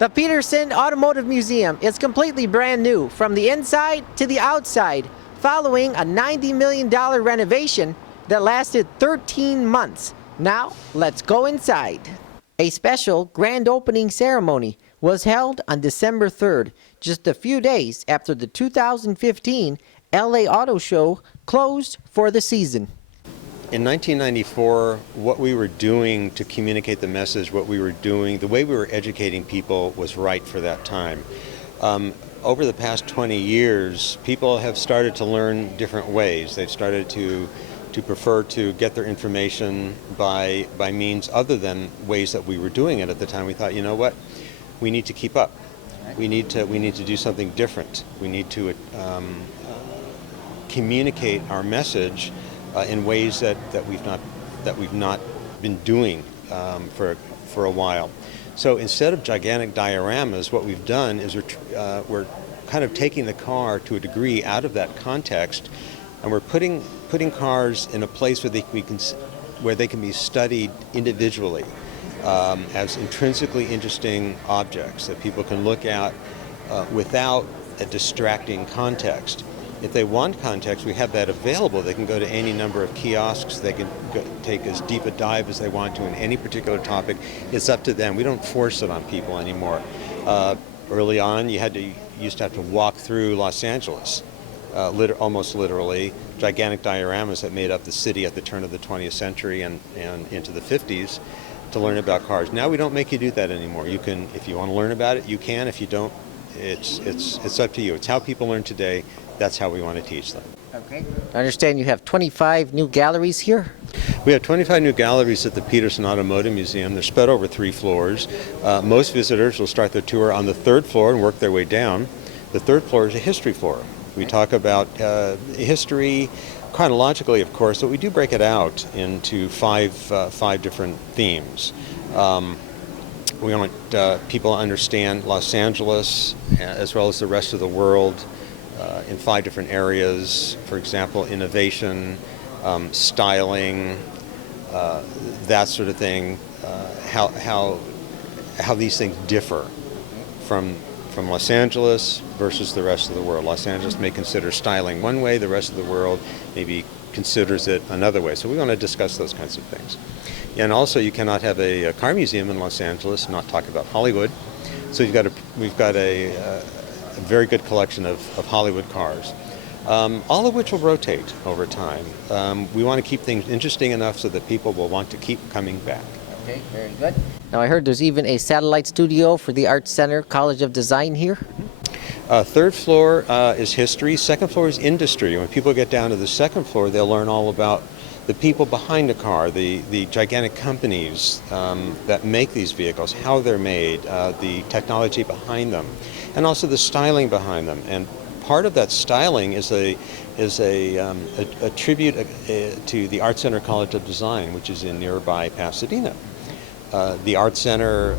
The Petersen Automotive Museum is completely brand new from the inside to the outside, following a $90 million renovation that lasted 13 months. Now, let's go inside. A special grand opening ceremony was held on December 3rd, just a few days after the 2015 LA Auto Show closed for the season. In 1994, what we were doing to communicate the message, what we were doing, the way we were educating people was right for that time. Over the past 20 years, people have started to learn different ways. They've started to prefer to get their information by means other than ways that we were doing it at the time. We thought, you know what, we need to keep up. We need to do something different. We need to communicate our message in ways that we've not been doing for a while. So instead of gigantic dioramas, what we've done is we're kind of taking the car to a degree out of that context, and we're putting cars in a place where they can be studied individually as intrinsically interesting objects that people can look at without a distracting context. If they want context, we have that available. They can go to any number of kiosks. They can take as deep a dive as they want to in any particular topic. It's up to them. We don't force it on people anymore. Early on, you used to have to walk through Los Angeles, almost literally, gigantic dioramas that made up the city at the turn of the 20th century and into the 50s to learn about cars. Now we don't make you do that anymore. You can, if you want to learn about it, you can. If you don't, it's up to you. It's how people learn today. That's how we want to teach them. Okay. I understand you have 25 new galleries here? We have 25 new galleries at the Petersen Automotive Museum. They're spread over 3 floors. Most visitors will start their tour on the 3rd floor and work their way down. The 3rd floor is a history floor. We talk about history chronologically, of course, but we do break it out into five different themes. We want people to understand Los Angeles as well as the rest of the world in 5 different areas. For example, innovation, styling, that sort of thing. How these things differ from Los Angeles versus the rest of the world. Los Angeles may consider styling one way, the rest of the world maybe considers it another way. So we want to discuss those kinds of things. And also, you cannot have a car museum in Los Angeles and not talk about Hollywood. So we've got a very good collection of Hollywood cars, all of which will rotate over time. We want to keep things interesting enough so that people will want to keep coming back. Okay, very good. Now I heard there's even a satellite studio for the Art Center College of Design here. 3rd floor is history. 2nd floor is industry. When people get down to the 2nd floor, they'll learn all about the people behind the car, the gigantic companies that make these vehicles, how they're made, the technology behind them, and also the styling behind them. And part of that styling is a tribute to the Art Center College of Design, which is in nearby Pasadena. The Art Center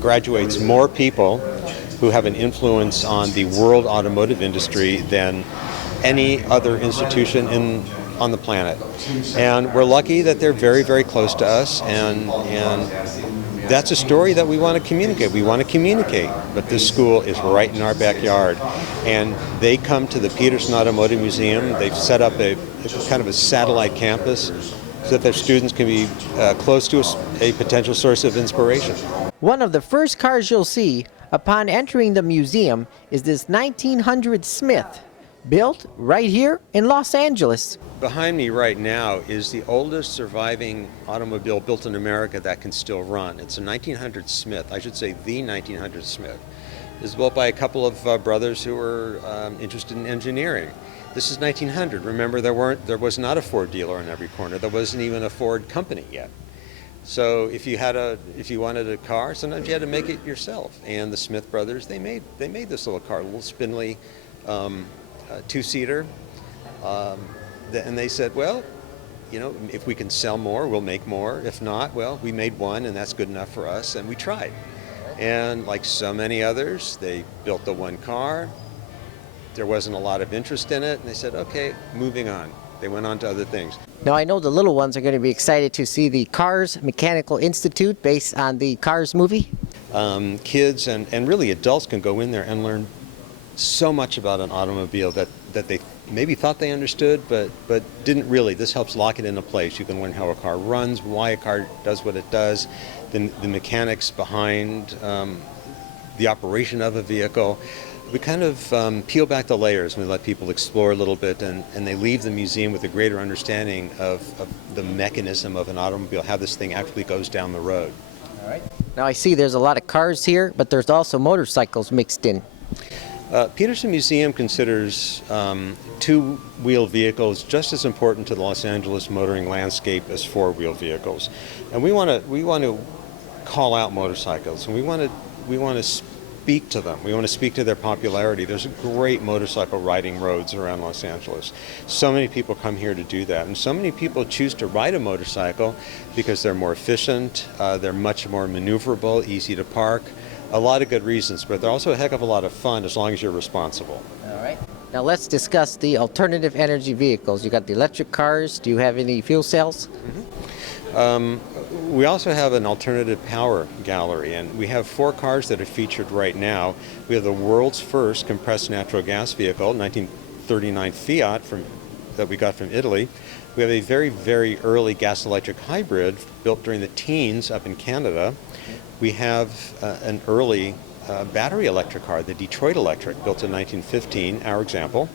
graduates more people who have an influence on the world automotive industry than any other institution on the planet. And we're lucky that they're very, very close to us, and that's a story that we want to communicate. We want to communicate, but this school is right in our backyard. And they come to the Petersen Automotive Museum. They've set up a kind of a satellite campus so that their students can be close to a potential source of inspiration. One of the first cars you'll see upon entering the museum is this 1900 Smith, built right here in Los Angeles. Behind me right now is the oldest surviving automobile built in America that can still run. It's a 1900 Smith, I should say the 1900 Smith. It was built by a couple of brothers who were interested in engineering. This is 1900. Remember, there was not a Ford dealer on every corner. There wasn't even a Ford company yet. So if you wanted a car, sometimes you had to make it yourself. And the Smith brothers, they made this little car, a little spindly 2-seater. And they said, well, you know, if we can sell more, we'll make more. If not, well, we made one, and that's good enough for us, and we tried. And like so many others, they built the one car. There wasn't a lot of interest in it, and they said, okay, moving on. They went on to other things. Now, I know the little ones are going to be excited to see the Cars Mechanical Institute based on the Cars movie. Kids and really adults can go in there and learn so much about an automobile that they maybe thought they understood, but didn't really. This helps lock it into place. You can learn how a car runs, why a car does what it does, the mechanics behind the operation of a vehicle. We kind of peel back the layers and we let people explore a little bit, and they leave the museum with a greater understanding of the mechanism of an automobile, how this thing actually goes down the road. All right. Now I see there's a lot of cars here, but there's also motorcycles mixed in. Petersen Museum considers two-wheel vehicles just as important to the Los Angeles motoring landscape as four-wheel vehicles, and we want to call out motorcycles, and we want to speak to them. We want to speak to their popularity. There's great motorcycle riding roads around Los Angeles. So many people come here to do that, and so many people choose to ride a motorcycle because they're more efficient, they're much more maneuverable, easy to park. A lot of good reasons, but they're also a heck of a lot of fun as long as you're responsible. All right. Now let's discuss the alternative energy vehicles. You got the electric cars. Do you have any fuel cells? We also have an alternative power gallery, and we have 4 cars that are featured right now. We have the world's first compressed natural gas vehicle, 1939 Fiat that we got from Italy. We have a very, very early gas-electric hybrid built during the teens up in Canada. We have an early battery electric car, the Detroit Electric, built in 1915, our example.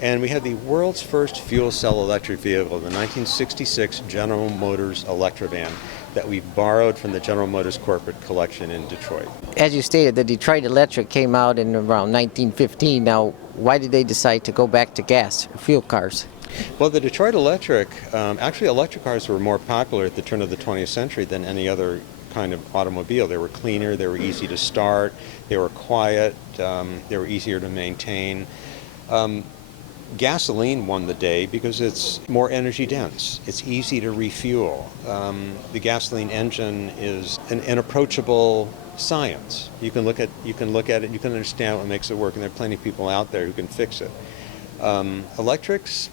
And we have the world's first fuel cell electric vehicle, the 1966 General Motors Electrovan, that we borrowed from the General Motors corporate collection in Detroit. As you stated, the Detroit Electric came out in around 1915. Now, why did they decide to go back to gas, fuel cars? Well, the Detroit Electric, actually electric cars were more popular at the turn of the 20th century than any other kind of automobile. They were cleaner, they were easy to start, they were quiet, they were easier to maintain. Gasoline won the day because it's more energy dense. It's easy to refuel. The gasoline engine is an approachable science. You can look at it, you can understand what makes it work, and there are plenty of people out there who can fix it. Electrics,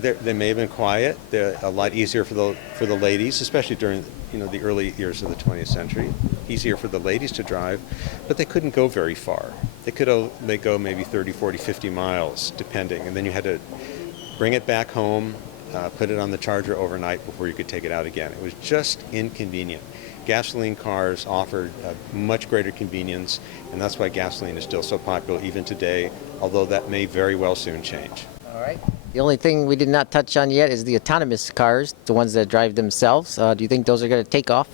they may have been quiet. They're a lot easier for the ladies, especially during the early years of the 20th century. Easier for the ladies to drive, but they couldn't go very far. They go maybe 30, 40, 50 miles, depending, and then you had to bring it back home, put it on the charger overnight before you could take it out again. It was just inconvenient. Gasoline cars offered a much greater convenience, and that's why gasoline is still so popular even today, although that may very well soon change. All right. The only thing we did not touch on yet is the autonomous cars, the ones that drive themselves. Do you think those are going to take off?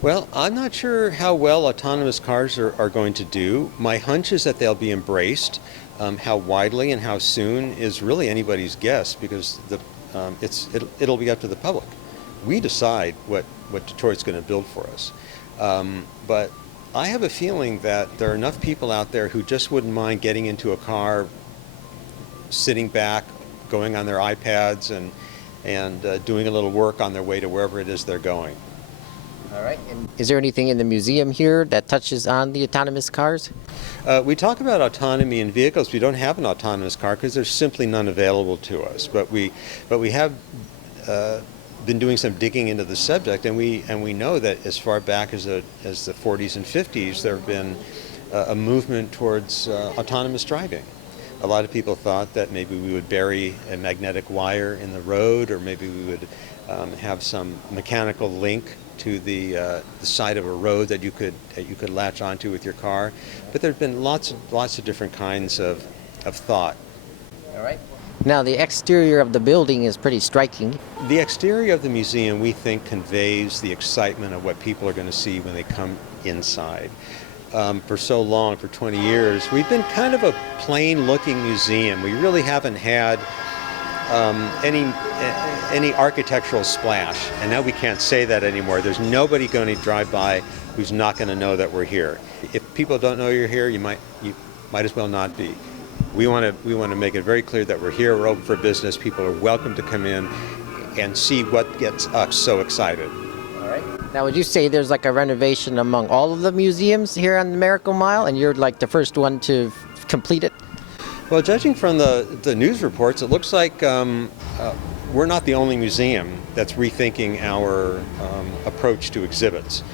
Well, I'm not sure how well autonomous cars are going to do. My hunch is that they'll be embraced. How widely and how soon is really anybody's guess, because it'll be up to the public. We decide what Detroit's going to build for us. But I have a feeling that there are enough people out there who just wouldn't mind getting into a car, sitting back, going on their iPads and doing a little work on their way to wherever it is they're going. All right. And is there anything in the museum here that touches on the autonomous cars? We talk about autonomy in vehicles. We don't have an autonomous car because there's simply none available to us. But we have been doing some digging into the subject, and we know that as far back as the 40s and 50s, there have been a movement towards autonomous driving. A lot of people thought that maybe we would bury a magnetic wire in the road, or maybe we would have some mechanical link to the side of a road that you could latch onto with your car. But there have been lots of different kinds of thought. All right. Now, the exterior of the building is pretty striking. The exterior of the museum, we think, conveys the excitement of what people are going to see when they come inside. For so long, for 20 years, we've been kind of a plain-looking museum. We really haven't had any architectural splash, and now we can't say that anymore. There's nobody going to drive by who's not going to know that we're here. If people don't know you're here, you might as well not be. We want to make it very clear that we're here. We're open for business. People are welcome to come in and see what gets us so excited. All right. Now, would you say there's like a renovation among all of the museums here on the Miracle Mile, and you're like the first one to complete it? Well, judging from the news reports, it looks like we're not the only museum that's rethinking our approach to exhibits.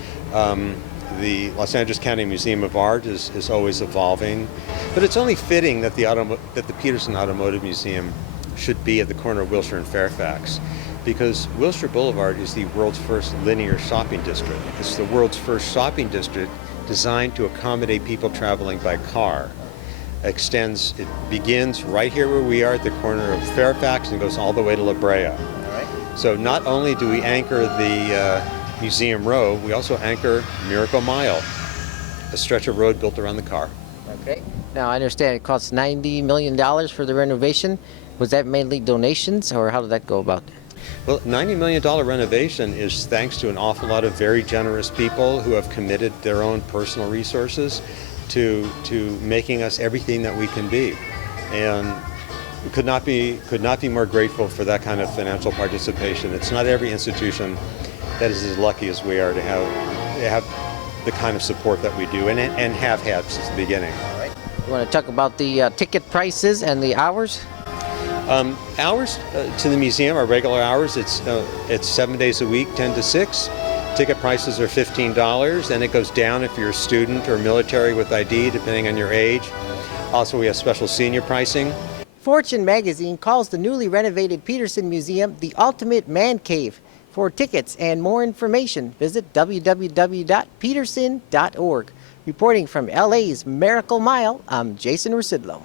the Los Angeles County Museum of Art is always evolving, but it's only fitting that that the Petersen Automotive Museum should be at the corner of Wilshire and Fairfax, because Wilshire Boulevard is the world's first linear shopping district. It's the world's first shopping district designed to accommodate people traveling by car. It begins right here where we are at the corner of Fairfax and goes all the way to La Brea. All right. So not only do we anchor the Museum Row, we also anchor Miracle Mile, a stretch of road built around the car. Okay. Now, I understand it costs $90 million for the renovation. Was that mainly donations, or how did that go about? Well, $90 million renovation is thanks to an awful lot of very generous people who have committed their own personal resources to making us everything that we can be. And we could not be more grateful for that kind of financial participation. It's not every institution that is as lucky as we are to have the kind of support that we do and have had since the beginning. All right. You want to talk about the ticket prices and the hours? Hours to the museum are regular hours. It's 7 days a week, 10 to 6. Ticket prices are $15, and it goes down if you're a student or military with ID, depending on your age. Also, we have special senior pricing. Fortune magazine calls the newly renovated Petersen Museum the ultimate man cave. For tickets and more information, visit www.petersen.org. Reporting from LA's Miracle Mile, I'm Jason Rusidlo.